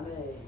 아멘.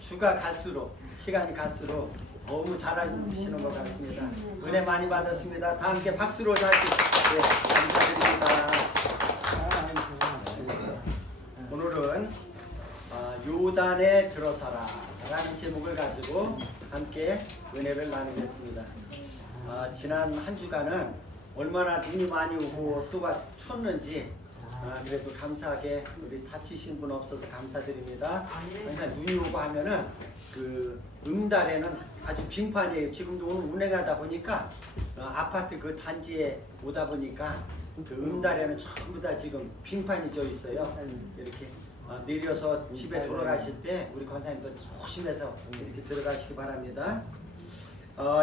주가 갈수록 시간이 갈수록 너무 잘하시는 것 같습니다. 은혜 많이 받았습니다. 다 함께 박수로 다시 감사드립니다. 오늘은 요단에 들어서라 라는 제목을 가지고 함께 은혜를 나누겠습니다. 지난 한 주간은 얼마나 눈이 많이 오고 또가 쳤는지 그래도 감사하게 우리 다치신 분 없어서 감사드립니다. 항상 눈이 오고 하면은 그 응달에는 아주 빙판이에요. 지금도 오늘 운행하다 보니까 아파트 그 단지에 오다 보니까 그 응달에는 전부 다 지금 빙판이 져 있어요. 이렇게 내려서 집에 돌아가실 때 우리 권사님들 조심해서 이렇게 들어가시기 바랍니다.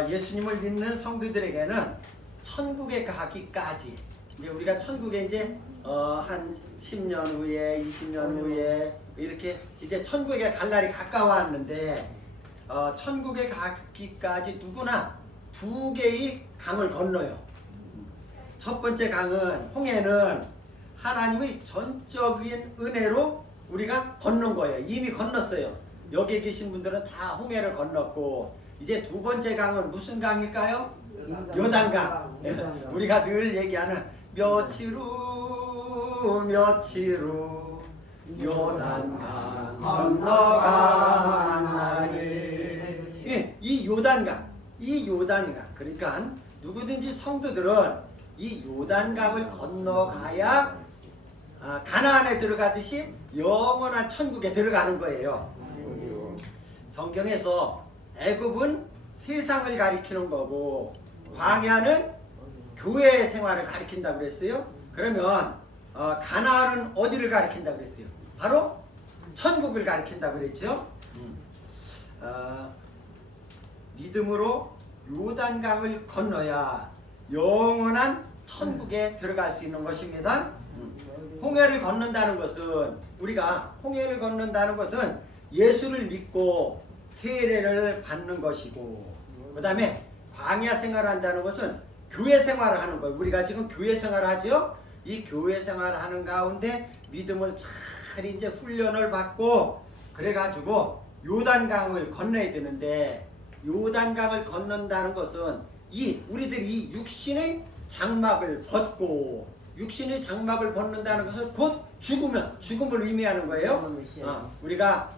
예수님을 믿는 성도들에게는 천국에 가기까지 이제 우리가 천국에 이제 한 10년 후에 20년 후에 이렇게 이제 천국에 갈 날이 가까워왔는데 천국에 가기까지 누구나 두 개의 강을 건너요. 첫 번째 강은 홍해는 하나님의 전적인 은혜로 우리가 건넌 거예요. 이미 건넜어요. 여기에 계신 분들은 다 홍해를 건넜고 이제 두 번째 강은 무슨 강일까요? 요단강. 우리가 늘 얘기하는 며칠 후 요단강 건너가나니. 이 요단강 그러니까 누구든지 성도들은 이 요단강을 건너가야 가나안에 들어가듯이 영원한 천국에 들어가는 거예요. 성경에서 애굽은 세상을 가리키는 거고 광야는 교회 생활을 가리킨다고 그랬어요. 그러면 가나안은 어디를 가리킨다고 그랬어요? 바로 천국을 가리킨다고 그랬죠. 믿음으로 요단강을 건너야 영원한 천국에 들어갈 수 있는 것입니다. 홍해를 건넌다는 것은 우리가 홍해를 건넌다는 것은 예수를 믿고 세례를 받는 것이고 그 다음에 광야 생활을 한다는 것은 교회 생활을 하는 거예요. 우리가 지금 교회 생활을 하죠. 이 교회 생활을 하는 가운데 믿음을 잘 이제 훈련을 받고 그래가지고 요단강을 건너야 되는데 요단강을 건넌다는 것은 우리들이 육신의 장막을 벗고 육신의 장막을 벗는다는 것은 곧 죽음을 의미하는 거예요. 우리가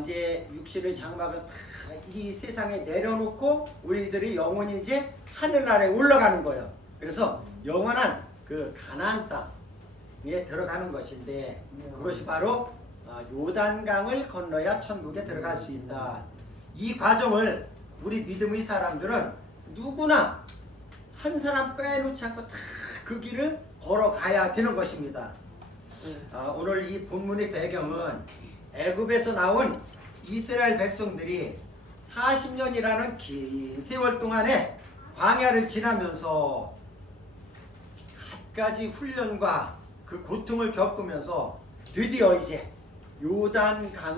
이제 육신의 장막을 다 이 세상에 내려놓고 우리들이 영혼이 이제 하늘나라에 올라가는 거예요. 그래서 영원한 그 가나안 땅에 들어가는 것인데 그것이 바로 요단강을 건너야 천국에 들어갈 수 있다. 이 과정을 우리 믿음의 사람들은 누구나 한 사람 빼놓지 않고 다 그 길을 걸어가야 되는 것입니다. 오늘 이 본문의 배경은 애굽에서 나온 이스라엘 백성들이 40년이라는 긴 세월 동안에 광야를 지나면서 갖가지 훈련과 그 고통을 겪으면서 드디어 이제 요단강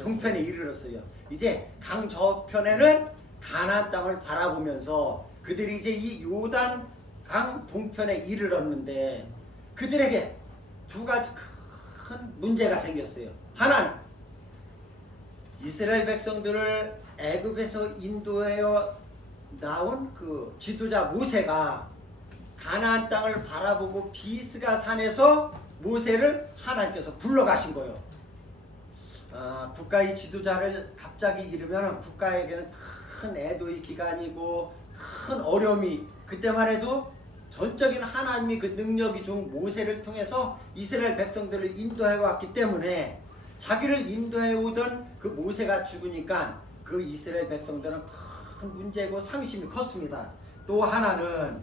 동편에 이르렀어요. 이제 강 저편에는 가나안 땅을 바라보면서 그들이 이제 이 요단강 동편에 이르렀는데 그들에게 두 가지 큰 문제가 생겼어요. 하나는 이스라엘 백성들을 애굽에서 인도하여 나온 그 지도자 모세가 가나안 땅을 바라보고 비스가 산에서 모세를 하나님께서 불러가신 거예요. 국가의 지도자를 갑자기 이르면 국가에게는 큰 애도의 기간이고 큰 어려움이 그때만 해도 전적인 하나님이 그 능력이 좀 모세를 통해서 이스라엘 백성들을 인도해 왔기 때문에 자기를 인도해 오던 그 모세가 죽으니까 그 이스라엘 백성들은 큰 문제고 상심이 컸습니다. 또 하나는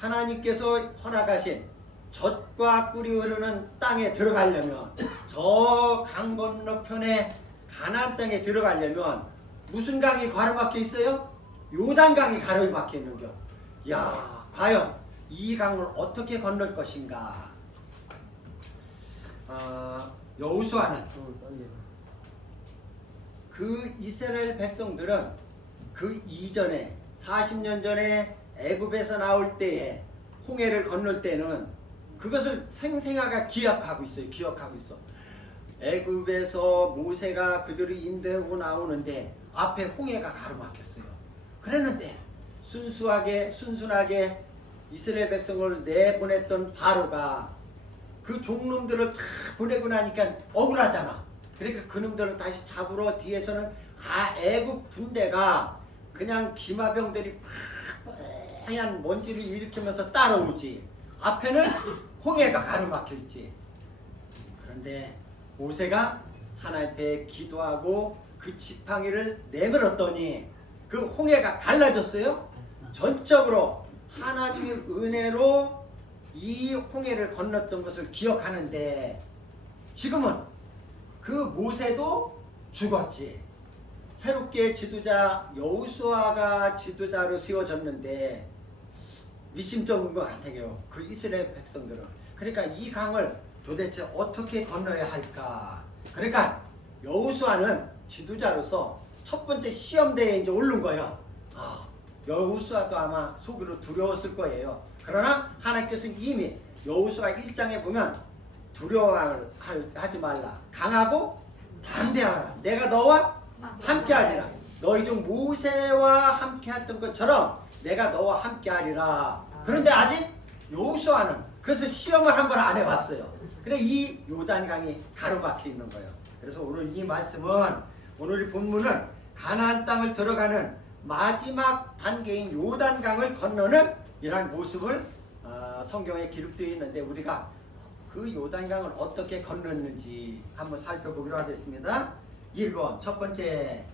하나님께서 허락하신 젖과 꿀이 흐르는 땅에 들어가려면 저 강 건너편에 가나안 땅에 들어가려면 무슨 강이 가로막혀 있어요? 요단강이 가로막혀 있는겨. 야, 과연 이 강을 어떻게 건널 것인가? 여호수아는 그 이스라엘 백성들은 그 이전에 40년 전에 애굽에서 나올 때에 홍해를 건널 때는 그것을 생생하게 기억하고 있어요. 애굽에서 모세가 그들을 인도하고 나오는데 앞에 홍해가 가로막혔어요. 그랬는데 순순하게 이스라엘 백성을 내보냈던 바로가 그 종놈들을 다 보내고 나니까 억울하잖아. 그러니까 그놈들을 다시 잡으러 뒤에서는 애굽 군대가 그냥 기마병들이 하얀 먼지를 일으키면서 따라오지. 앞에는 홍해가 가로막혀 있지. 그런데 모세가 하나님 앞에 기도하고 그 지팡이를 내밀었더니 그 홍해가 갈라졌어요. 전적으로 하나님의 은혜로 이 홍해를 건넜던 것을 기억하는데 지금은 그 모세도 죽었지. 새롭게 지도자 여호수아가 지도자로 세워졌는데 미심쩍은 것 같아요. 그 이스라엘 백성들은. 그러니까 이 강을 도대체 어떻게 건너야 할까? 그러니까 여호수아는 지도자로서 첫 번째 시험대에 이제 오른 거예요. 여호수아도 아마 속으로 두려웠을 거예요. 그러나 하나님께서 이미 여호수아 1장에 보면 두려워하지 말라. 강하고 담대하라. 내가 너와 함께하리라. 너희 중 모세와 함께했던 것처럼 내가 너와 함께하리라. 그런데 아직 여호수아는 그래서 시험을 한 번 안 해봤어요. 그래 이 요단강이 가로막혀 있는 거예요. 그래서 오늘 이 말씀은 오늘 이 본문은 가나안 땅을 들어가는 마지막 단계인 요단강을 건너는 이러한 모습을 성경에 기록되어 있는데 우리가 그 요단강을 어떻게 건넜는지 한번 살펴보기로 하겠습니다. 1번 첫 번째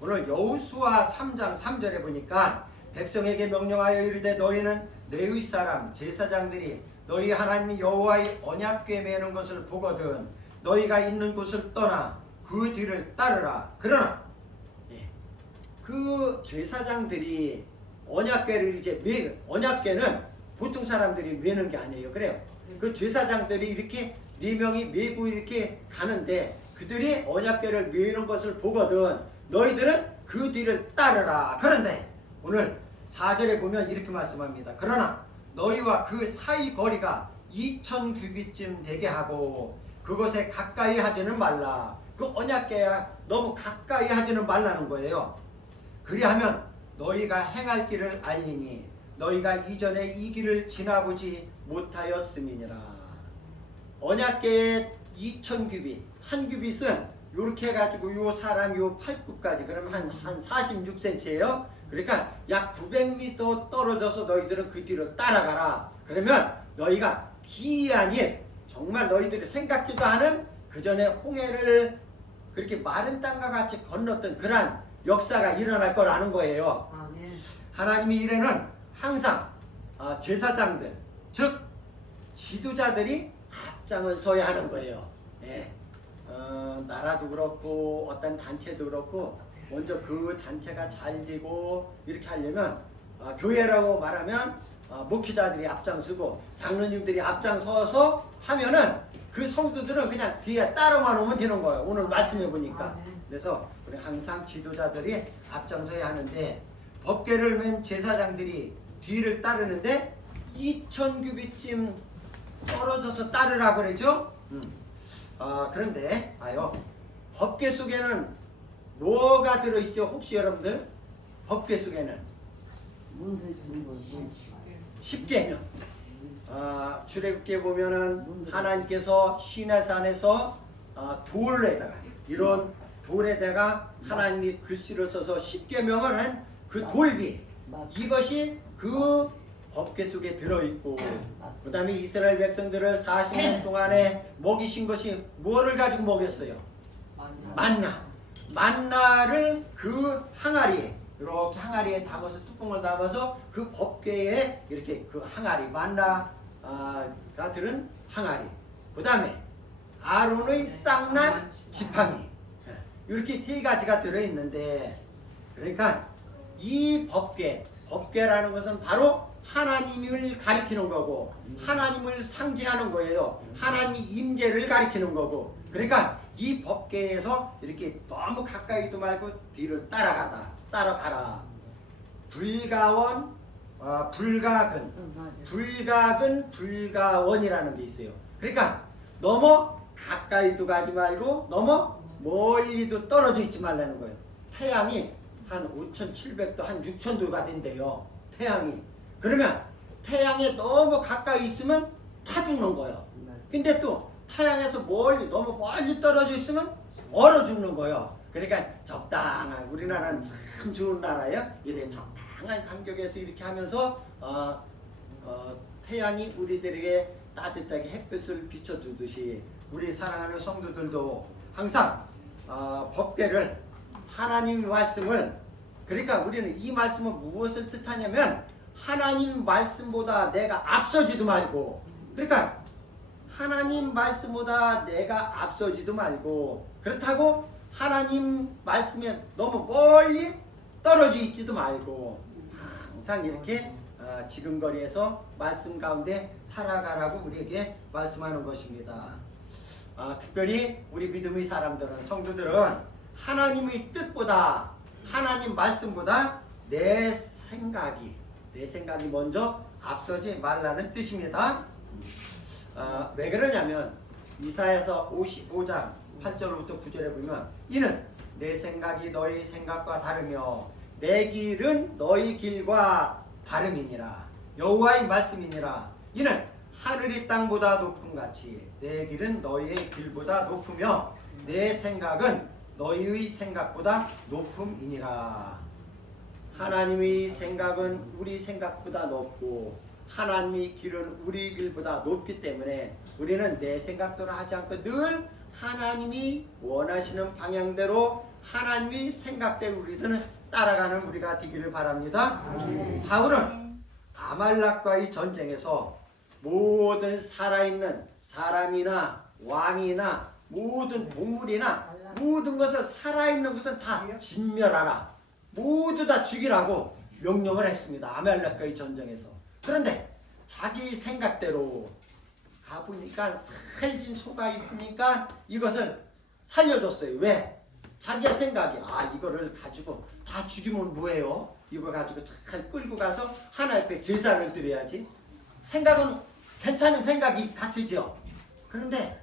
오늘 여호수아 3장 3절에 보니까 백성에게 명령하여 이르되 너희는 레위 사람 제사장들이 너희 하나님 여호와의 언약궤 매는 것을 보거든 너희가 있는 곳을 떠나 그 뒤를 따르라. 그러나 그 제사장들이 언약궤를 이제 언약궤는 보통 사람들이 매는 게 아니에요. 그래요. 그 제사장들이 이렇게 4명이 메고 이렇게 가는데 그들이 언약궤를 매는 것을 보거든 너희들은 그 뒤를 따르라. 그런데 오늘 4절에 보면 이렇게 말씀합니다. 그러나 너희와 그 사이 거리가 2000규빗쯤 되게 하고 그것에 가까이 하지는 말라. 그 언약궤에 너무 가까이 하지는 말라는 거예요. 그리하면 너희가 행할 길을 알리니 너희가 이전에 이 길을 지나보지 못하였음이니라. 언약궤의 2000규빗, 한 규빗은 이렇게 해가지고 요 사람 요 팔굽까지 그러면 한 46cm예요. 그러니까 약 900m 떨어져서 너희들은 그 뒤로 따라가라. 그러면 너희가 기이한 일, 정말 너희들이 생각지도 않은 그 전에 홍해를 그렇게 마른 땅과 같이 건넜던 그러한 역사가 일어날 거라는 거예요. 아멘. 하나님의 일에는 항상 제사장들, 즉 지도자들이 앞장을 서야 하는 거예요. 예. 나라도 그렇고 어떤 단체도 그렇고 먼저 그 단체가 잘 되고 이렇게 하려면 교회라고 말하면 목회자들이 앞장서고 장로님들이 앞장서서 하면은 그 성도들은 그냥 뒤에 따라만 오면 되는 거예요. 오늘 말씀해 보니까. 그래서 우리 항상 지도자들이 앞장서야 하는데 법궤를 맨 제사장들이 뒤를 따르는데 2000규빗쯤 떨어져서 따르라고 그러죠. 그런데 봐요. 법궤 속에는 뭐가 들어있죠? 혹시 여러분들 법궤 속에는 십계명. 출애굽기에 보면은 하나님께서 시내산에서 돌에다가 이런 돌에다가 하나님이 글씨를 써서 십계명을 한 그 돌비, 이것이 그 법궤 속에 들어있고, 그 다음에 이스라엘 백성들을 40년 동안에 먹이신 것이 뭐를 가지고 먹였어요? 만나를 그 항아리에, 이렇게 항아리에 담아서 뚜껑을 담아서 그 법궤에 이렇게 그 항아리, 만나가 들은 항아리, 그 다음에 아론의 쌍난 지팡이, 이렇게 세 가지가 들어있는데, 그러니까 이 법궤라는 것은 바로 하나님을 가리키는 거고 하나님을 상징하는 거예요. 하나님의 임재를 가리키는 거고, 그러니까 이 법궤에서 이렇게 너무 가까이도 말고 뒤를 따라가라. 불가원, 불가근, 불가원이라는 게 있어요. 그러니까 너무 가까이도 가지 말고 너무 멀리도 떨어져 있지 말라는 거예요. 태양이 한 5,700도, 한 6,000도가 된대요. 태양이. 그러면 태양에 너무 가까이 있으면 타 죽는 거예요. 근데 또 태양에서 너무 멀리 떨어져 있으면 얼어 죽는 거예요. 그러니까 적당한, 우리나라는 참 좋은 나라예요. 이렇게 적당한 간격에서 이렇게 하면서 태양이 우리들에게 따뜻하게 햇빛을 비춰주듯이 우리 사랑하는 성도들도 항상 법궤를, 하나님의 말씀을, 그러니까 우리는 이 말씀은 무엇을 뜻하냐면 하나님 말씀보다 내가 앞서지도 말고, 그러니까 하나님 말씀보다 내가 앞서지도 말고, 그렇다고 하나님 말씀에 너무 멀리 떨어져 있지도 말고 항상 이렇게 지근거리에서 말씀 가운데 살아가라고 우리에게 말씀하는 것입니다. 특별히 우리 믿음의 사람들은, 성도들은 하나님의 뜻보다, 하나님 말씀보다 내 생각이 먼저 앞서지 말라는 뜻입니다. 왜 그러냐면 이사야서 55장 8절부터 9절에 보면 이는 내 생각이 너희 생각과 다르며 내 길은 너희 길과 다름이니라. 여호와의 말씀이니라. 이는 하늘이 땅보다 높음 같이 내 길은 너희의 길보다 높으며 내 생각은 너희의 생각보다 높음이니라. 하나님의 생각은 우리 생각보다 높고 하나님의 길은 우리 길보다 높기 때문에 우리는 내 생각대로 하지 않고 늘 하나님이 원하시는 방향대로 하나님의 생각대로 우리들은 따라가는 우리가 되기를 바랍니다. 사울은 아말렉과의 전쟁에서 모든 살아있는 사람이나 왕이나 모든 동물이나 모든 것을, 살아있는 것은 다 진멸하라, 모두 다 죽이라고 명령을 했습니다. 아말렉과의 전쟁에서. 그런데 자기 생각대로 가보니까 살진 소가 있으니까 이것을 살려줬어요. 왜? 자기의 생각이 이거를 가지고 다 죽이면 뭐예요? 이거 가지고 잘 끌고 가서 하나님 앞에 제사를 드려야지. 생각은 괜찮은 생각이 같으죠. 그런데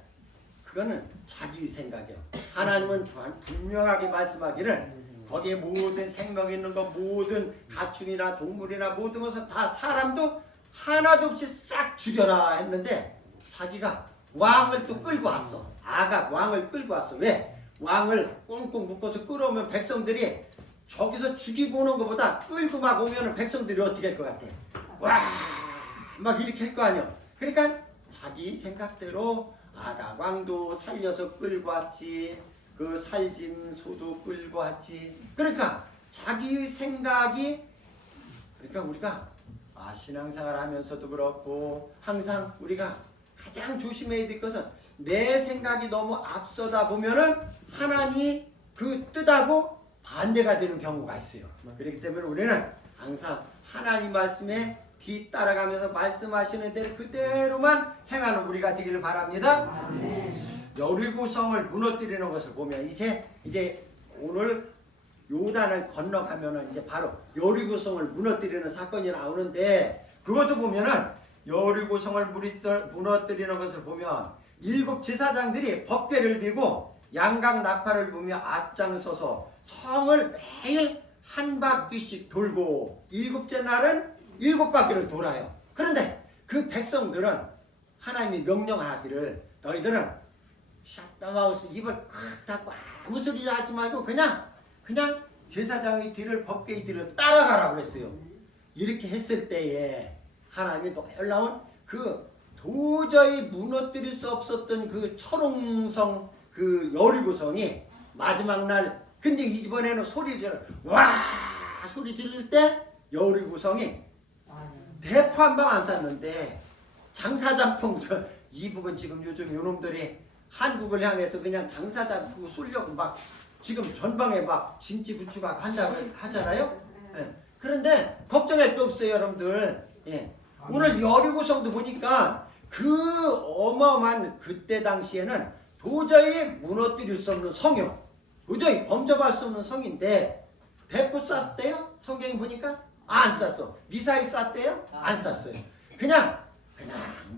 그거는 자기 생각이에요. 하나님은 분명하게 말씀하기를 거기에 모든 생명 있는 것, 모든 가축이나 동물이나 모든 것은 다 사람도 하나도 없이 싹 죽여라 했는데 자기가 왕을 또 끌고 왔어. 아각 왕을 끌고 왔어. 왜? 왕을 꽁꽁 묶어서 끌어오면 백성들이 저기서 죽이고 오는 것보다 끌고 막 오면 백성들이 어떻게 할 것 같아? 와! 막 이렇게 할 거 아니야. 그러니까 자기 생각대로 아각 왕도 살려서 끌고 왔지. 그 살진 소도 끌고 왔지. 그러니까 자기 생각이, 그러니까 우리가 신앙생활 하면서도 그렇고 항상 우리가 가장 조심해야 될 것은 내 생각이 너무 앞서다 보면은 하나님이 그 뜻하고 반대가 되는 경우가 있어요. 그렇기 때문에 우리는 항상 하나님 말씀에 뒤따라가면서 말씀하시는 대로 그대로만 행하는 우리가 되기를 바랍니다. 여리고성을 무너뜨리는 것을 보면 이제 오늘 요단을 건너가면은 이제 바로 여리고성을 무너뜨리는 사건이 나오는데, 그것도 보면은 여리고성을 무너뜨리는 것을 보면 7 제사장들이 법궤를 비고 양각 나팔을 부며 앞장서서 성을 매일 한 바퀴씩 돌고 7째 날은 7바퀴를 돌아요. 그런데 그 백성들은 하나님이 명령하기를 너희들은 샷다마우스 입을 꽉 닫고 아무 소리 하지 말고 그냥 제사장의 뒤를 법궤의 뒤를 따라가라고 그랬어요. 이렇게 했을 때에 하나님이 놀라운 그 도저히 무너뜨릴 수 없었던 그 철옹성 그 여리고성이 마지막 날, 근데 이번에는 소리 지를 때 여리고성이 대포 한 방 안 쐈는데 장사자폭, 이북은 지금 요즘 요놈들이 한국을 향해서 그냥 장사자폭 쏘려고 막 지금 전방에 막 진지 구축하고 한다고 하잖아요. 예. 그런데 걱정할 게 없어요, 여러분들. 예. 오늘 여리고성도 보니까 그 어마어마한 그때 당시에는 도저히 무너뜨릴 수 없는 성이요. 도저히 범접할 수 없는 성인데 대포 쐈대요? 성경에 보니까 안 쐈어. 미사일 쐈대요? 안 쐈어요. 그냥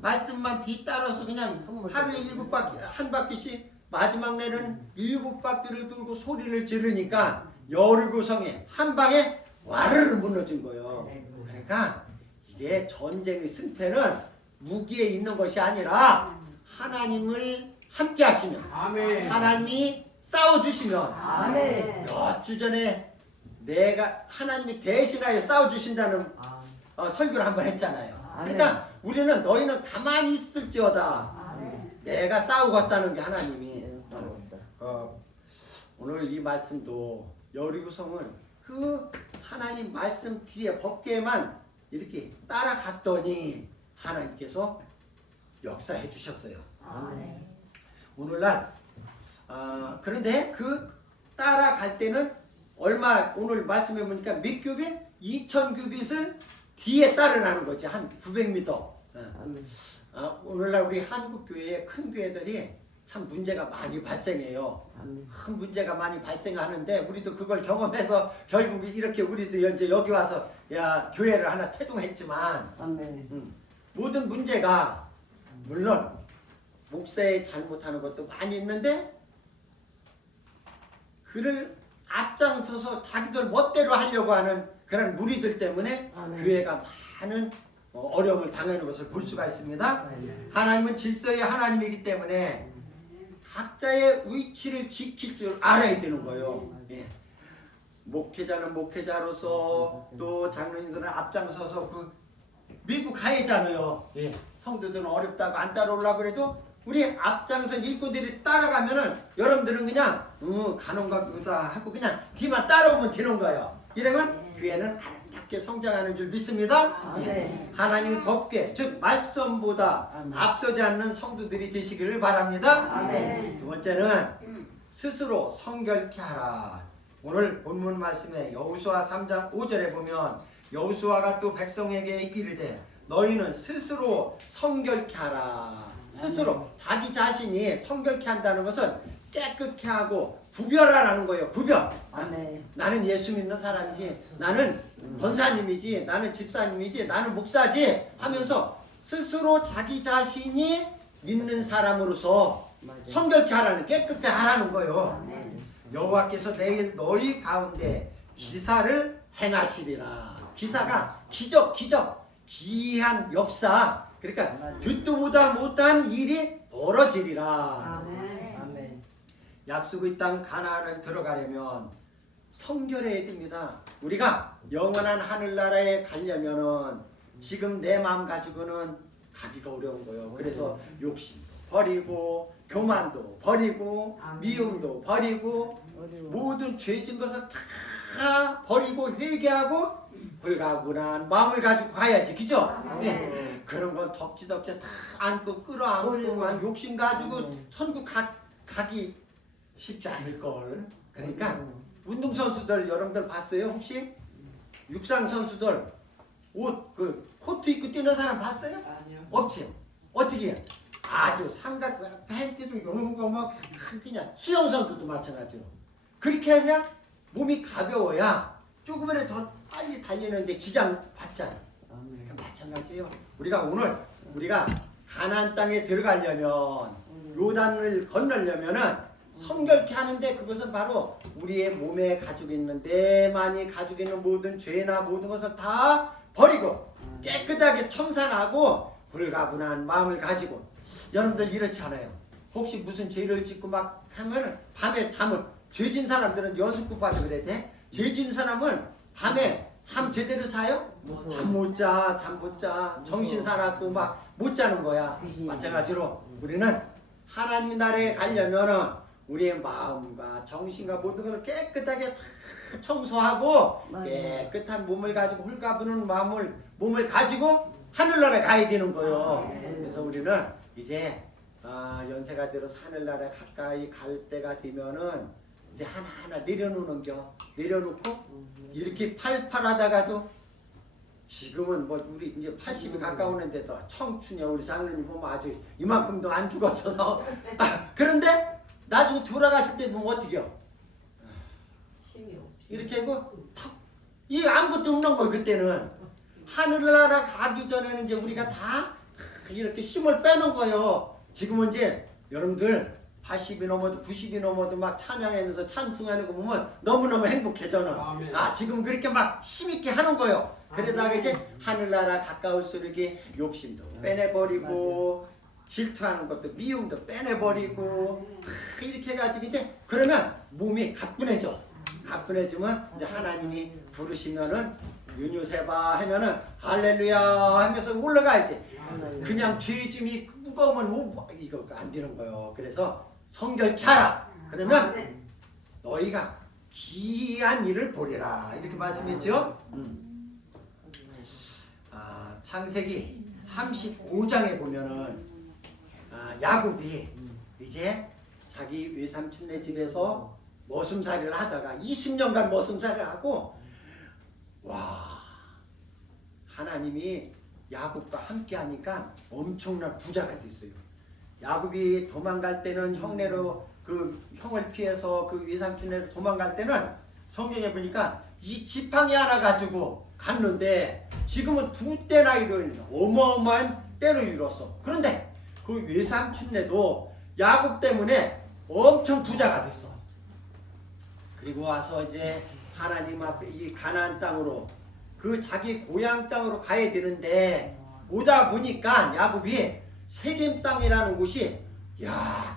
말씀만 뒤따라서 그냥 하루에 7바퀴, 한 바퀴씩 마지막 날은 7바퀴를 돌고 소리를 지르니까 여리고성이 한 방에 와르르 무너진 거예요. 그러니까 이게 전쟁의 승패는 무기에 있는 것이 아니라 하나님을 함께 하시면, 하나님이 싸워주시면, 몇 주 전에 내가 하나님이 대신하여 싸워주신다는 설교를 한번 했잖아요. 그러니까 우리는 너희는 가만히 있을지어다. 내가 싸우겠다는 게 하나님이. 오늘 이 말씀도 여리고성은 그 하나님 말씀 뒤에 법궤만 이렇게 따라갔더니 하나님께서 역사해 주셨어요. 오늘날 그런데 그 따라갈 때는 얼마, 오늘 말씀해 보니까 몇 규빗? 2000규빗을 뒤에 따르라는 거지. 한 900m. 오늘날 우리 한국교회의 큰 교회들이 참 문제가 많이 발생해요. 큰 문제가 많이 발생하는데 우리도 그걸 경험해서 결국 이렇게 우리도 이제 여기 와서 교회를 하나 태동했지만 모든 문제가 물론 목사의 잘못하는 것도 많이 있는데 그를 앞장서서 자기들 멋대로 하려고 하는 그런 무리들 때문에 교회가 많은 어려움을 당하는 것을 볼 수가 있습니다. 하나님은 질서의 하나님이기 때문에 각자의 위치를 지킬 줄 알아야 되는 거예요. 예. 목회자는 목회자로서 또 장로님들은 앞장서서 그 미국 가야잖아요. 예. 성도들은 어렵다고 안 따라오려고 그래도 우리 앞장선 일꾼들이 따라가면은 여러분들은 그냥 가는가 보다 하고 그냥 뒤만 따라오면 되는 거예요. 이러면 교회는 아름답게 성장하는 줄 믿습니다. 하나님 법궤 즉 말씀보다 앞서지 않는 성도들이 되시기를 바랍니다. 두 번째는 스스로 성결케 하라. 오늘 본문 말씀에 여호수아 3장 5절에 보면 여호수아가 또 백성에게 이르되 너희는 스스로 성결케 하라. 스스로 자기 자신이 성결케 한다는 것은 깨끗게 하고 구별하라는 거예요. 구별. 나는 예수 믿는 사람이지, 나는 권사님이지, 나는 집사님이지, 나는 목사지 하면서 스스로 자기 자신이 믿는 사람으로서 성결케 하라는, 깨끗게 하라는 거요. 여호와께서 내일 너희 가운데 기사를 행하시리라. 기사가 기적, 기이한 역사. 그러니까 듣도 보다 못한 일이 벌어지리라. 약속의 땅 가나안을 들어가려면 성결해야 됩니다. 우리가 영원한 하늘나라에 가려면은 지금 내 마음 가지고는 가기가 어려운 거예요. 그래서 욕심도 버리고 교만도 버리고 미움도 버리고 모든 죄진 것을 다 버리고 회개하고 불가분한 마음을 가지고 가야지, 그죠? 네. 그런 건 덕지덕지 다 안고 끌어안고 욕심 가지고 천국 가기 쉽지 않을걸. 그러니까 운동선수들 여러분들 봤어요? 혹시? 육상선수들 옷 코트 입고 뛰는 사람 봤어요? 아니요. 없지? 어떻게 해? 아주 삼각 팬티도 이런 거 막 그냥 수영선수도 마찬가지로 그렇게 해야 몸이 가벼워야 조금이라도 더 빨리 달리는데 지장 받잖아. 마찬가지예요. 우리가 가나안 땅에 들어가려면 요단을 건너려면은 성결케 하는데 그것은 바로 우리의 몸에 가지고 있는 내만이 가지고 있는 모든 죄나 모든 것을 다 버리고 깨끗하게 청산하고 불가분한 마음을 가지고. 여러분들 이렇지 않아요? 혹시 무슨 죄를 짓고 막 하면 밤에 잠을, 죄진 사람들은 연습구 봐서 그래 돼? 죄진 사람은 밤에 잠 제대로 자요? 잠 못 자. 정신 사납고 막 못 자는 거야. 마찬가지로 우리는 하나님 나라에 가려면은 우리의 마음과 정신과 모든 것을 깨끗하게 다 청소하고 깨끗한 몸을 가지고 홀가분한 몸을 가지고 하늘나라에 가야 되는 거예요. 그래서 우리는 이제 연세가 들어서 하늘나라에 가까이 갈 때가 되면은 이제 하나하나 내려놓고 이렇게 팔팔하다가도 지금은 뭐 우리 이제 80이 가까우는데도 청춘이야. 우리 장로님 보면 아주 이만큼도 안 죽었어서 그런데 나중에 돌아가실 때 보면 어떻게요? 이렇게 하고 이 아무것도 없는 거예요. 그때는 하늘나라 가기 전에는 이제 우리가 다 이렇게 힘을 빼는 거예요. 지금은 이제 여러분들 80이 넘어도 90이 넘어도 막 찬양하면서 찬송하는 거 보면 너무너무 행복해져는. 지금 그렇게 막 힘있게 하는 거예요. 그러다가 이제 하늘나라 가까울수록 욕심도 빼내버리고 질투하는 것도 미움도 빼내버리고 이렇게 해가지고 이제 그러면 몸이 가뿐해지면 이제 하나님이 부르시면은 윤유세바 하면은 할렐루야 하면서 올라가야지. 그냥 죄짐이 무거우면 이거 안 되는 거예요. 그래서 성결케 하라. 그러면 너희가 기이한 일을 보리라. 이렇게 말씀했죠. 창세기 35장에 보면은 야곱이 이제 자기 외삼촌네 집에서 머슴살이를 하다가 20년간 머슴살이를 하고 하나님이 야곱과 함께 하니까 엄청난 부자가 됐어요. 야곱이 도망갈 때는 형네로 그 형을 피해서 그 외삼촌네로 도망갈 때는 성경에 보니까 이 지팡이 하나 가지고 갔는데 지금은 2때나 이런 어마어마한 때를 이뤘어. 그런데 그 외삼촌네도 야곱 때문에 엄청 부자가 됐어. 그리고 와서 이제 하나님 앞에 이 가나안 땅으로 그 자기 고향 땅으로 가야 되는데 오다 보니까 야곱이 세겜 땅이라는 곳이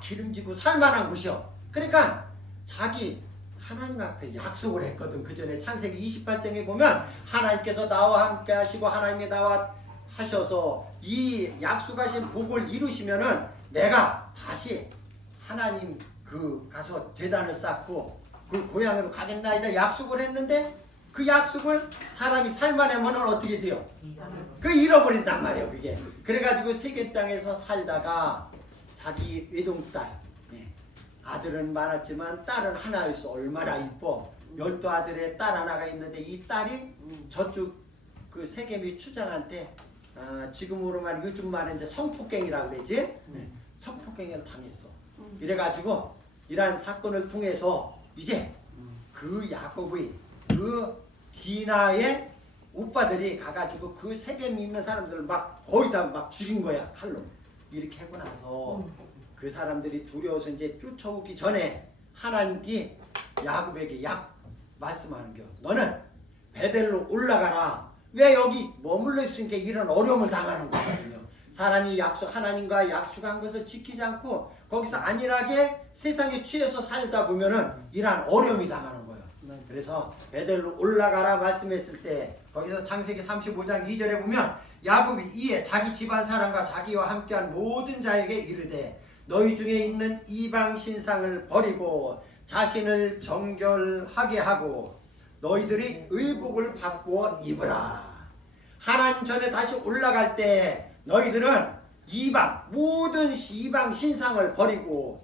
기름지고 살만한 곳이요. 그러니까 자기 하나님 앞에 약속을 했거든. 그 전에 창세기 28장에 보면 하나님께서 나와 함께 하시고 하나님이 나와 하셔서 이 약속하신 복을 이루시면은 내가 다시 하나님 가서 제단을 쌓고 그 고향으로 가겠나이다 약속을 했는데 그 약속을 사람이 살만하면 어떻게 돼요? 잃어버린단 말이에요. 그게. 그래가지고 세겜 땅에서 살다가 자기 외동딸, 아들은 많았지만 딸은 하나였어. 얼마나 이뻐. 12아들의 딸 하나가 있는데 이 딸이 저쪽 그 세겜의 추장한테 지금으로 말하면 요즘 말은 이제 성폭행이라고 그러지? 성폭행을 당했어. 이래가지고 이러한 사건을 통해서 이제 그 야곱의 그 디나의 오빠들이 가가지고 그 세겜에 있는 사람들을 막 거의 다 막 죽인 거야. 칼로. 이렇게 하고 나서 그 사람들이 두려워서 이제 쫓아오기 전에 하나님께 야곱에게 말씀하는 겨. 너는 베델로 올라가라. 왜 여기 머물러 있으니까 이런 어려움을 당하는 거거든요. 사람이 하나님과 약속한 것을 지키지 않고 거기서 안일하게 세상에 취해서 살다 보면은 이러한 어려움이 당하는 거예요. 그래서 베델로 올라가라 말씀했을 때 거기서 창세기 35장 2절에 보면 야곱이 이에 자기 집안 사람과 자기와 함께한 모든 자에게 이르되 너희 중에 있는 이방 신상을 버리고 자신을 정결하게 하고 너희들이 의복을 바꾸어 입으라. 하나님 전에 다시 올라갈 때 너희들은 모든 이방 신상을 버리고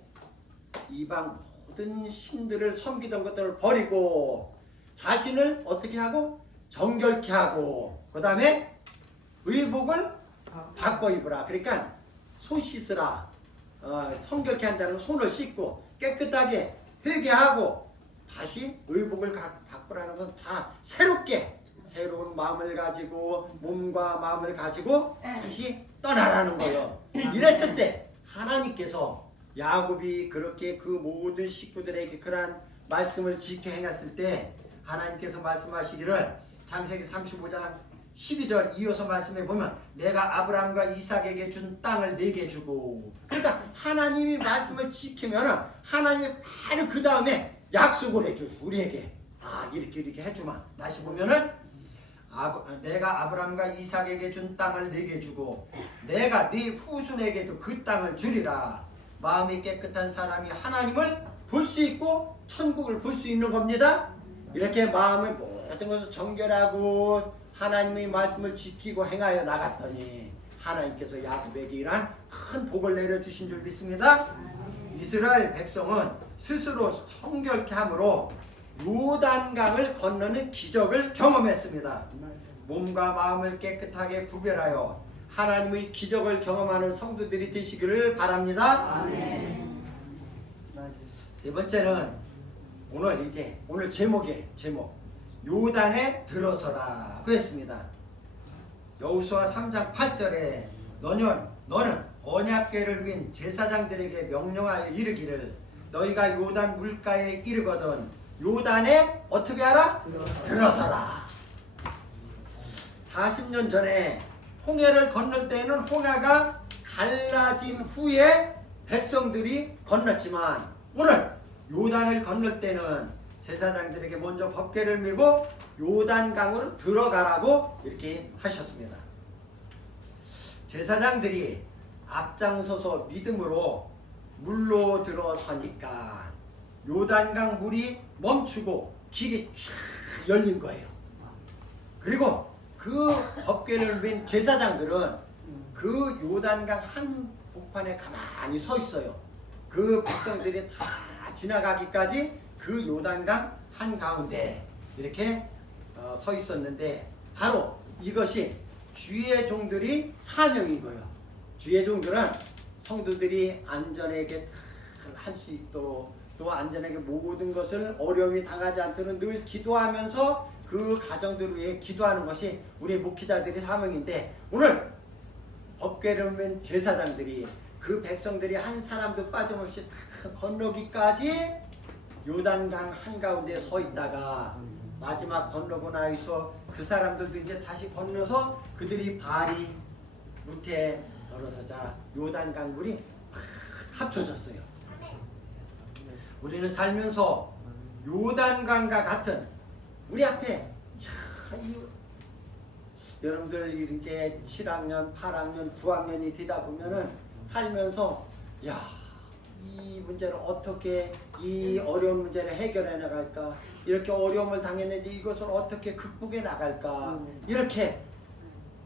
이방 모든 신들을 섬기던 것들을 버리고 자신을 어떻게 하고 정결케 하고 그 다음에 의복을 바꿔 입으라. 그러니까 손 씻으라. 성결케 한다는 건 손을 씻고 깨끗하게 회개하고 다시 의복을 바꾸라는 건 다 새로운 마음을 가지고 몸과 마음을 가지고 다시 떠나라는 거예요. 이랬을 때 하나님께서 야곱이 그렇게 그 모든 식구들에게 그러한 말씀을 지켜 행했을 때 하나님께서 말씀하시기를 창세기 35장 12절 이어서 말씀해 보면 내가 아브라함과 이삭에게 준 땅을 네게 주고 그러니까 하나님이 말씀을 지키면 하나님이 바로 그 다음에 약속을 해줘 우리에게 이렇게 해주마. 다시 보면은 내가 아브라함과 이삭에게 준 땅을 네게 주고 내가 네 후손에게도 그 땅을 주리라. 마음이 깨끗한 사람이 하나님을 볼 수 있고 천국을 볼 수 있는 겁니다. 이렇게 마음을 모든 것을 정결하고 하나님의 말씀을 지키고 행하여 나갔더니 하나님께서 야곱에게 이러한 큰 복을 내려주신 줄 믿습니다. 이스라엘 백성은 스스로 정결케 함으로 요단강을 건너는 기적을 경험했습니다. 몸과 마음을 깨끗하게 구별하여 하나님의 기적을 경험하는 성도들이 되시기를 바랍니다. 아멘. 세 번째는 오늘 제목 요단에 들어서라 그 했습니다. 여호수아 3장 8절에 너는 언약궤를 윈 제사장들에게 명령하여 이르기를 너희가 요단 물가에 이르거든 요단에 어떻게 하라? 들어서라. 40년 전에 홍해를 건널 때는 홍해가 갈라진 후에 백성들이 건넜지만 오늘 요단을 건널 때는 제사장들에게 먼저 법궤를 메고 요단강으로 들어가라고 이렇게 하셨습니다. 제사장들이 앞장서서 믿음으로 물로 들어서니까 요단강 물이 멈추고 길이 쫙 열린 거예요. 그리고 그 법궤를 맨 제사장들은 그 요단강 한복판에 가만히 서 있어요. 그 백성들이 다 지나가기까지 그 요단강 한가운데 이렇게 서 있었는데 바로 이것이 주의 종들이 사명인 거예요. 주의 종들은 성도들이 안전하게 할 수 있도록 또 안전하게 모든 것을 어려움이 당하지 않도록 늘 기도하면서 그 가정들을 위해 기도하는 것이 우리 목회자들의 사명인데 오늘 법궤를 맨 제사장들이 그 백성들이 한 사람도 빠짐없이 다 건너기까지 요단강 한가운데 서 있다가 마지막 건너고 나서 그 사람들도 이제 다시 건너서 그들이 발이 무태 들어서자 요단강 물이 합쳐졌어요. 우리는 살면서 요단강과 같은 우리 앞에 여러분들 이제 7학년, 8학년, 9학년이 되다 보면은 살면서 이 문제를 어떻게 이 어려운 문제를 해결해 나갈까? 이렇게 어려움을 당했는데 이것을 어떻게 극복해 나갈까? 이렇게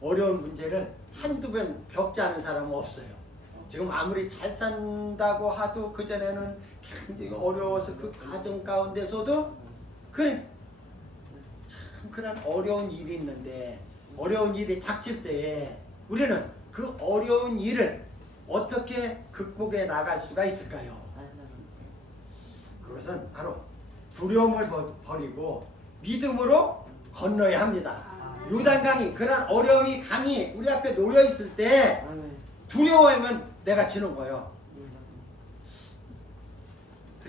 어려운 문제를 한두 번 겪지 않은 사람은 없어요. 지금 아무리 잘 산다고 하도 그전에는 굉장히 어려워서 그 가정 가운데서도 그래 참 그런 어려운 일이 있는데 어려운 일이 닥칠 때에 우리는 그 어려운 일을 어떻게 극복해 나갈 수가 있을까요? 그것은 바로 두려움을 버리고 믿음으로 건너야 합니다. 요단강이 그런 어려움이 강이 우리 앞에 놓여 있을 때 두려워하면 내가 지는 거예요.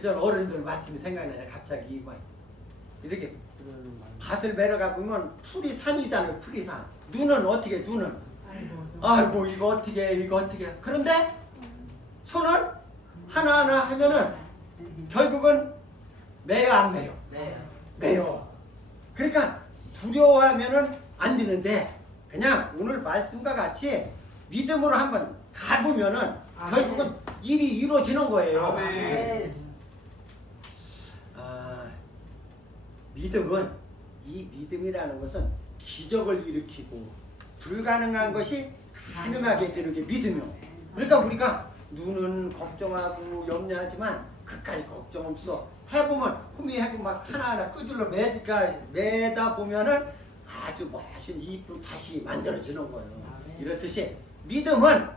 전 어른들 말씀이 생각나네. 갑자기 막 이렇게 밭을 매러가 보면 풀이 산이잖아요. 풀이 산. 눈은 어떻게 눈은 아이고 이거 어떻게 그런데 손을 하나하나 하면은 결국은 매요 안 매요? 매요. 그러니까 두려워하면은 안 되는데 그냥 오늘 말씀과 같이 믿음으로 한번 가보면은 결국은 일이 이루어지는 거예요. 믿음은 이 믿음이라는 것은 기적을 일으키고 불가능한 것이 가능하게 되는 게 믿음이요. 그러니까 우리가 눈은 걱정하고 염려하지만 끝까지 걱정 없어. 해보면 후미하고 막 하나하나 끄들러 매다 보면은 아주 멋진 이쁜 밭이 만들어지는 거예요. 이렇듯이 믿음은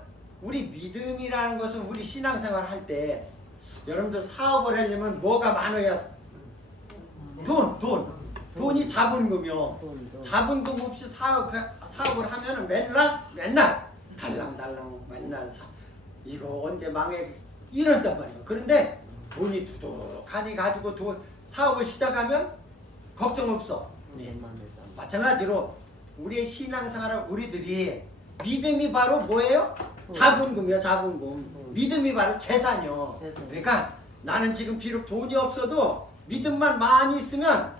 우리 믿음이라는 것은 우리 신앙생활 할 때 여러분들 사업을 하려면 뭐가 많아야 돈이 자본금이요. 자본금 없이 사업을 하면은 맨날 달랑달랑 맨날 이거 언제 망해 이런단 말이에요. 그런데 돈이 두둑하니 가지고 사업을 시작하면 걱정 없어. 마찬가지로 우리의 신앙생활을 우리들이 믿음이 바로 뭐예요? 자본금이요. 자본금. 믿음이 바로 재산이요. 그러니까 나는 지금 비록 돈이 없어도 믿음만 많이 있으면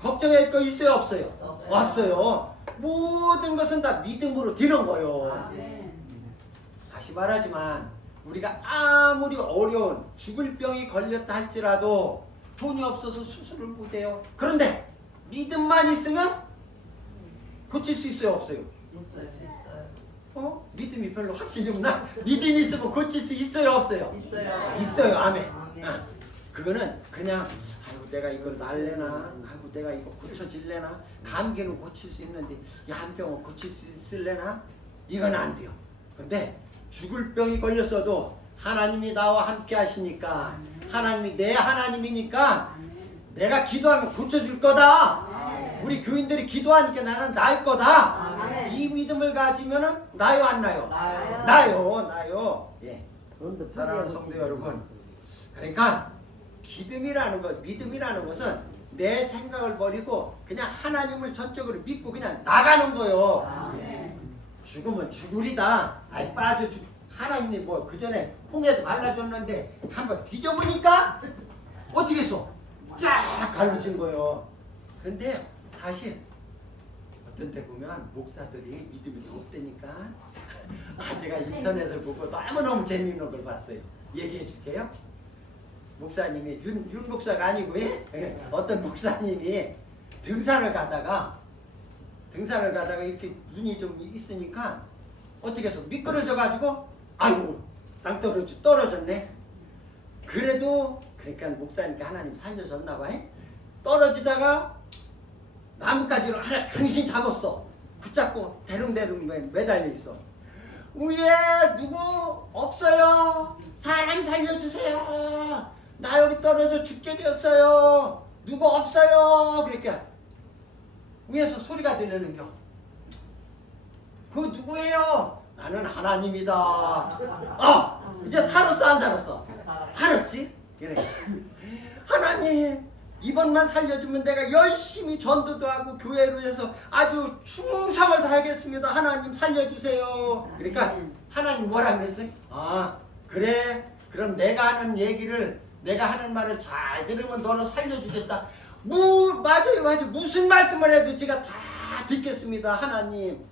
걱정할 거 있어요? 없어요? 없어요. 모든 것은 다 믿음으로 되는 거예요. 다시 말하지만 우리가 아무리 어려운 죽을 병이 걸렸다 할지라도 돈이 없어서 수술을 못해요. 그런데 믿음만 있으면 고칠 수 있어요? 없어요? 믿음이 별로 확신이 없나? 믿음이 있으면 고칠 수 있어요? 없어요? 있어요. 아멘. 그거는 그냥 아이고 내가 이걸 날래나, 아이고 내가 이거 고쳐질래나, 감기는 고칠 수 있는데 이 한 병은 고칠 수 있을래나? 이건 안 돼요. 근데 죽을 병이 걸렸어도 하나님이 나와 함께 하시니까, 하나님이 내 하나님이니까 내가 기도하면 고쳐줄 거다. 우리 교인들이 기도하니까 나는 나을 거다. 이 믿음을 가지면은 나요 안 나요? 나요. 예. 사랑하는 성도 여러분, 그러니까 믿음이라는 것은 내 생각을 버리고 그냥 하나님을 전적으로 믿고 그냥 나가는 거요. 죽으면 죽으리다. 아이 빠져 하나님이 뭐 그 전에 홍해도 갈라줬는데 한번 뒤져보니까 어떻게 했어? 쫙 갈라진 거요. 근데 사실 어떤 때 보면 목사들이 믿음이 더 없다니까. 제가 인터넷을 보고 너무너무 재미있는 걸 봤어요. 얘기해 줄게요. 목사님이 윤 목사가 아니고 어떤 목사님이 등산을 가다가 이렇게 눈이 좀 있으니까 어떻게 해서 미끄러져 가지고 아이고 땅 떨어졌네. 그래도 그러니까 목사님께 하나님 살려줬나 봐. 떨어지다가 나뭇가지로 하나 강신 잡았어. 붙잡고 대릉대릉 매달려 있어. 위에 누구 없어요? 사람 살려주세요. 나 여기 떨어져 죽게 되었어요. 누구 없어요? 그러니까 위에서 소리가 들리는겨. 그 누구예요? 나는 하나님이다. 이제 살았어 안 살았어? 살았지? 그래. 하나님 이번만 살려주면 내가 열심히 전도도 하고 교회로 해서 아주 충성을 다하겠습니다. 하나님 살려주세요. 그러니까 하나님 뭐라 그랬어요? 그래 그럼 내가 하는 말을 잘 들으면 너는 살려주겠다. 맞아요. 무슨 말씀을 해도 제가 다 듣겠습니다. 하나님.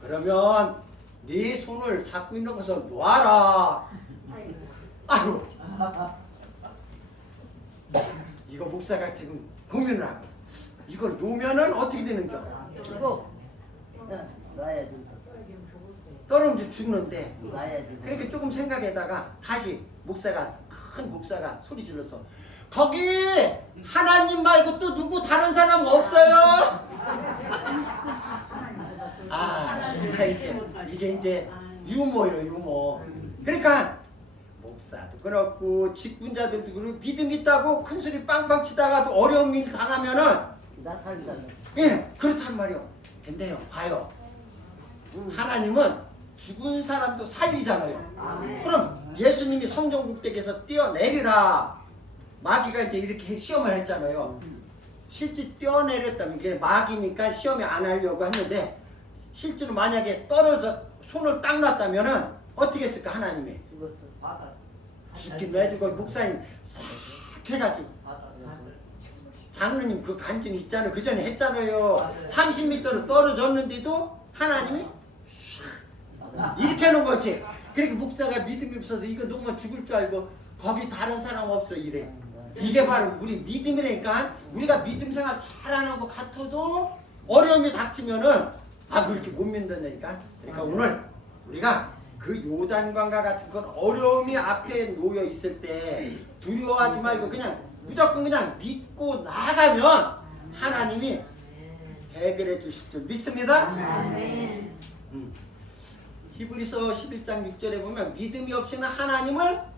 그러면 네 손을 잡고 있는 것을 놔라. 아이고. 이거 목사가 지금 고민을 하고 이걸 놓으면은 어떻게 되는겨? 떨어져 죽는데. 그렇게 조금 생각에다가 다시 큰 목사가 소리 질러서 거기 하나님 말고 또 누구 다른 사람 없어요? 이게 이제 유머예요, 유머. 그러니까 목사도 그렇고 직분자들도 그렇고 믿음 있다고 큰 소리 빵빵 치다가도 어려운 일 당하면은 그렇단 말이요. 근데요, 봐요. 하나님은 죽은 사람도 살리잖아요. 그럼 예수님이 성전국대에서 뛰어내리라. 마귀가 이제 이렇게 시험을 했잖아요. 실제 뛰어내렸다면 이게 마귀니까 시험에 안 하려고 했는데 실제로 만약에 떨어져 손을 딱 놨다면은 어떻게 했을까 하나님이 죽긴 왜 죽어 목사님 싹 해가지고 장로님 그 간증 있잖아요. 그 전에 했잖아요. 30m로 떨어졌는데도 하나님이 이렇게 해놓은 거지. 그러니까 목사가 믿음이 없어서 이거 놓으면 죽을 줄 알고 거기 다른 사람 없어 이래. 이게 바로 우리 믿음이라니까. 우리가 믿음 생활 잘하는 것 같아도 어려움이 닥치면은 그렇게 못 믿는다니까. 그러니까 오늘 우리가 그 요단강과 같은 건 어려움이 앞에 놓여 있을 때 두려워하지 말고 그냥 무조건 그냥 믿고 나가면 하나님이 해결해 주실 줄 믿습니다. 히브리서 11장 6절에 보면 믿음이 없이는 하나님을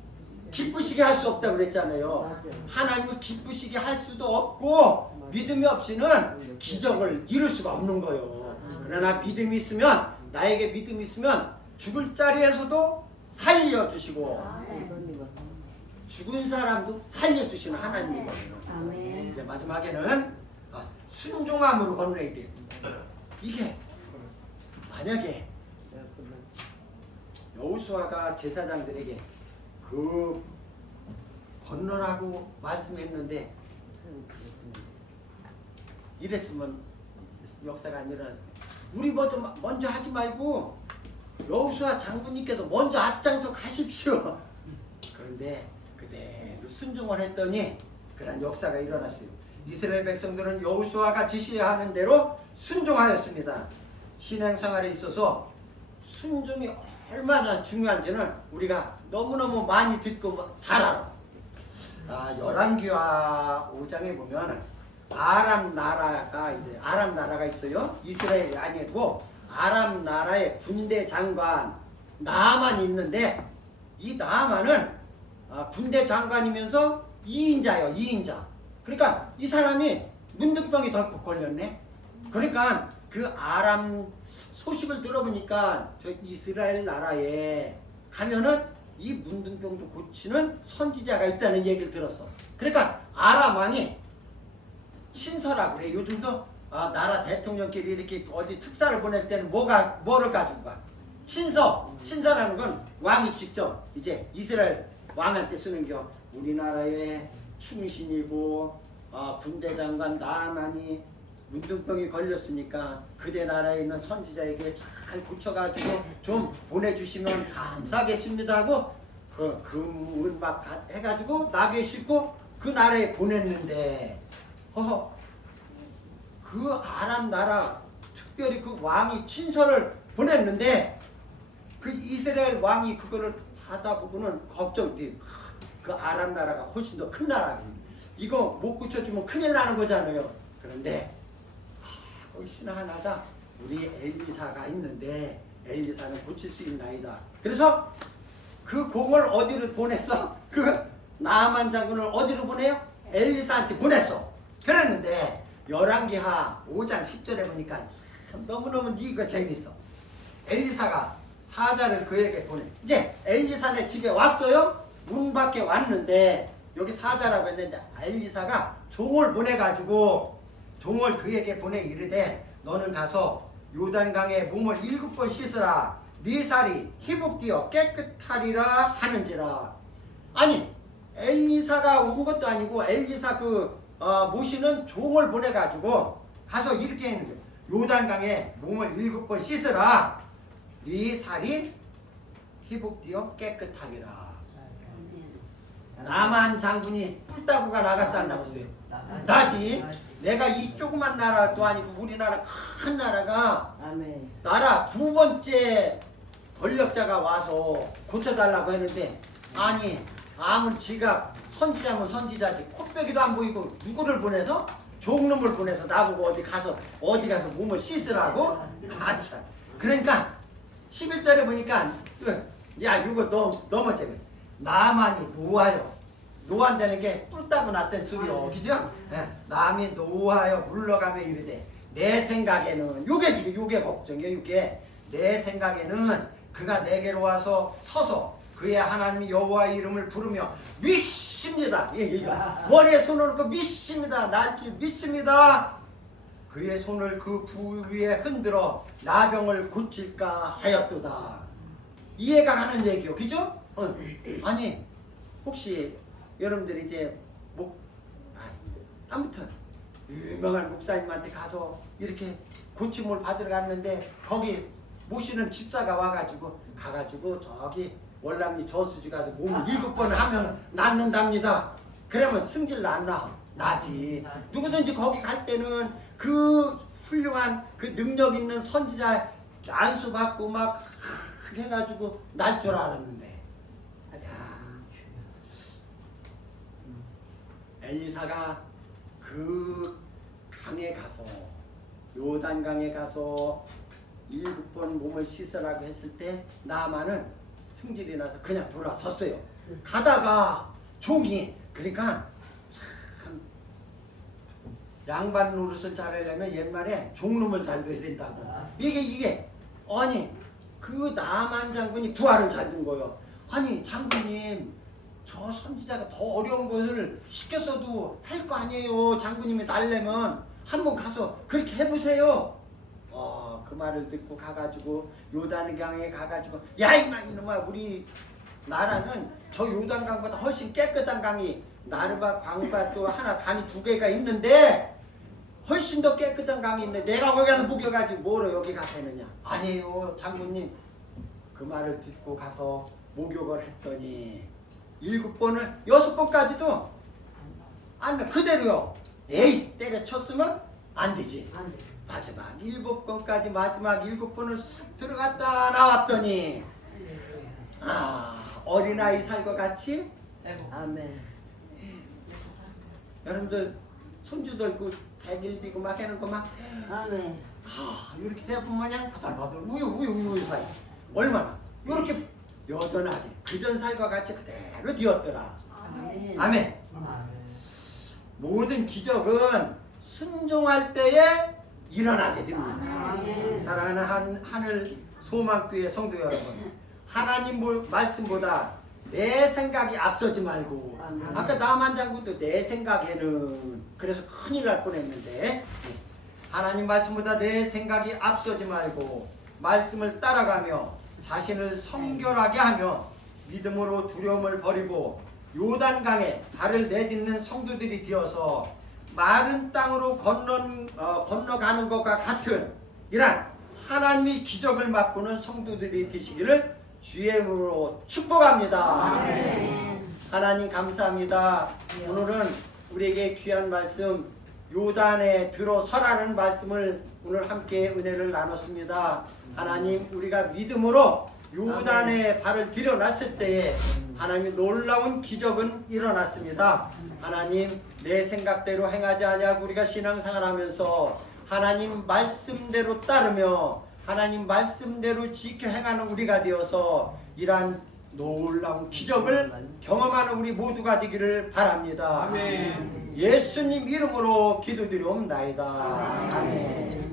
기쁘시게 할 수 없다고 그랬잖아요. 하나님을 기쁘시게 할 수도 없고 믿음이 없이는 기적을 이룰 수가 없는 거예요. 그러나 믿음이 있으면 나에게 믿음이 있으면 죽을 자리에서도 살려주시고 죽은 사람도 살려주시는 하나님이거든요. 이제 마지막에는 순종함으로 건너야 돼요. 이게 만약에 여호수아가 제사장들에게 그 건너라고 말씀했는데 이랬으면 역사가 안 일어나요. 우리 먼저 하지 말고 여호수아 장군님께서 먼저 앞장서 가십시오. 그런데 그대로 순종을 했더니 그런 역사가 일어났어요. 이스라엘 백성들은 여호수아가 지시하는 대로 순종하였습니다. 신앙생활에 있어서 순종이 얼마나 중요한지는 우리가 너무너무 많이 듣고 잘 알아. 열왕기하 5장에 보면 아람 나라가 있어요. 이스라엘이 아니고 아람 나라의 군대 장관 나아만이 있는데 이 나아만은 군대 장관이면서 2인자예요. 2인자. 그러니까 이 사람이 문둥병이 덜컥 걸렸네. 그러니까 그 아람 소식을 들어보니까 저 이스라엘 나라에 가면은 이 문둥병도 고치는 선지자가 있다는 얘기를 들었어. 그러니까 아람 왕이 친서라고 그래. 요즘도 나라 대통령끼리 이렇게 어디 특사를 보낼 때는 뭐를 가지고 가? 친서라는 건 왕이 직접 이제 이스라엘 왕한테 쓰는 겨. 우리나라의 충신이고 군대 장관 나아만이 문둥병이 걸렸으니까 그대 나라에 있는 선지자에게 잘 고쳐가지고 좀 보내주시면 감사하겠습니다 하고 그 금을 막 해가지고 나귀에 싣고 그 나라에 보냈는데 그 아람 나라 특별히 그 왕이 친서를 보냈는데 그 이스라엘 왕이 그거를 받아보고는 걱정돼. 그 아람 나라가 훨씬 더 큰 나라거든요. 이거 못 고쳐주면 큰일 나는 거잖아요. 그런데 거기 신하 하나가 우리 엘리사가 있는데 엘리사는 고칠 수 있나이다. 그래서 그 공을 어디로 보냈어? 그 나아만 장군을 어디로 보내요? 엘리사한테 보냈어. 그랬는데 열왕기하 5장 10절에 보니까 참 너무너무 이거 재밌어. 엘리사가 사자를 그에게 보내. 이제 엘리사네 집에 왔어요. 문 밖에 왔는데 여기 사자라고 했는데 엘리사가 종을 보내가지고 종을 그에게 보내 이르되 너는 가서 요단강에 몸을 7번 씻으라. 네 살이 회복되어 깨끗하리라 하는지라. 아니 엘리사가 온 것도 아니고 엘리사 모시는 종을 보내가지고 가서 이렇게 했는 거예요. 요단강에 몸을 7번 씻으라. 네 살이 회복되어 깨끗하리라. 나만 장군이 뿔따구가 나갔어 안 나갔어요? 나지. 내가 이 조그만 나라도 아니고 우리나라 큰 나라가 나라 2번째 권력자가 와서 고쳐달라고 했는데 아니 아무 지가 선지자면 선지자지 콧배기도 안 보이고 누구를 보내서 종놈을 보내서 나보고 어디 가서 몸을 씻으라고? 참. 그러니까 11절에 보니까 야 이거 너무 재밌어. 나만이 노한다는 게 뿔따고 났던 소리요. 그죠? 남이 노하여 물러가며 이르되 내 생각에는 요게 걱정이에요. 내 생각에는 그가 내게로 와서 서서 그의 하나님 여호와의 이름을 부르며 믿습니다. 머리에 손을 얹고 믿습니다. 날 줄 믿습니다. 그의 손을 그 부위에 흔들어 나병을 고칠까 하였도다. 이해가 가는 얘기요, 그죠? 아니 혹시 여러분들이 이제 아무튼 유명한 목사님한테 가서 이렇게 고침을 받으러 갔는데 거기 모시는 집사가 와가지고 저기 월남리 저수지 가서 몸을 7번 하면 낫는답니다. 그러면 승질 안 나. 나지. 누구든지 거기 갈 때는 그 훌륭한 그 능력 있는 선지자 안수 받고 막 해가지고 날 줄 알았는데, 엘리사가 그 강에 가서 요단강에 가서 7번 몸을 씻으라고 했을 때 나만은 승질이 나서 그냥 돌아섰어요. 가다가 종이 그러니까 참 양반 노릇을 잘하려면 옛말에 종놈을 잘 둬야 된다고. 이게 아니 그 나만 장군이 부하를 잘 둔 거예요. 아니 장군님 저 선지자가 더 어려운 것을 시켜서도 할 거 아니에요. 장군님이 날려면 한번 가서 그렇게 해보세요. 그 말을 듣고 가가지고 요단강에 가가지고 야 이놈아 우리 나라는 저 요단강보다 훨씬 깨끗한 강이 나르바 광바 또 하나 강이 2개가 있는데 훨씬 더 깨끗한 강이 있는데 내가 거기 가서 목욕하지 뭐로 여기 가서 했느냐. 아니에요 장군님. 그 말을 듣고 가서 목욕을 했더니 7번을 6번까지도 안 돼. 그대로요. 에이 때려쳤으면 안 되지. 마지막 7번까지 마지막 7번을 싹 들어갔다 나왔더니 어린아이 살과 같이 아멘. 여러분들 손주 들고 대길 비고 막 해는 거 막 아멘. 이렇게 대부분 마냥 바들바들 우유 사이 얼마나 이렇게 여전하게 그전 살과 같이 그대로 되었더라. 아멘. 아멘. 모든 기적은 순종할 때에 일어나게 됩니다. 아멘. 사랑하는 하늘 소망교회 성도 여러분, 하나님 말씀보다 내 생각이 앞서지 말고, 아멘. 아까 남한 장군도 내 생각에는 그래서 큰일 날 뻔했는데, 하나님 말씀보다 내 생각이 앞서지 말고 말씀을 따라가며 자신을 성결하게 하며 믿음으로 두려움을 버리고 요단강에 발을 내딛는 성도들이 되어서 마른 땅으로 건너가는 것과 같은 이러한 하나님의 기적을 맛보는 성도들이 되시기를 주의 이름으로 축복합니다. 아멘. 하나님 감사합니다. 오늘은 우리에게 귀한 말씀 요단에 들어서라는 말씀을 오늘 함께 은혜를 나눴습니다. 하나님 우리가 믿음으로 요단에 발을 들여놨을 때에 하나님 놀라운 기적은 일어났습니다. 하나님 내 생각대로 행하지 아니하고 우리가 신앙생활하면서 하나님 말씀대로 따르며 하나님 말씀대로 지켜 행하는 우리가 되어서 이러한 놀라운 기적을 경험하는 우리 모두가 되기를 바랍니다. 아멘. 예수님 이름으로 기도드리옵나이다. 아멘.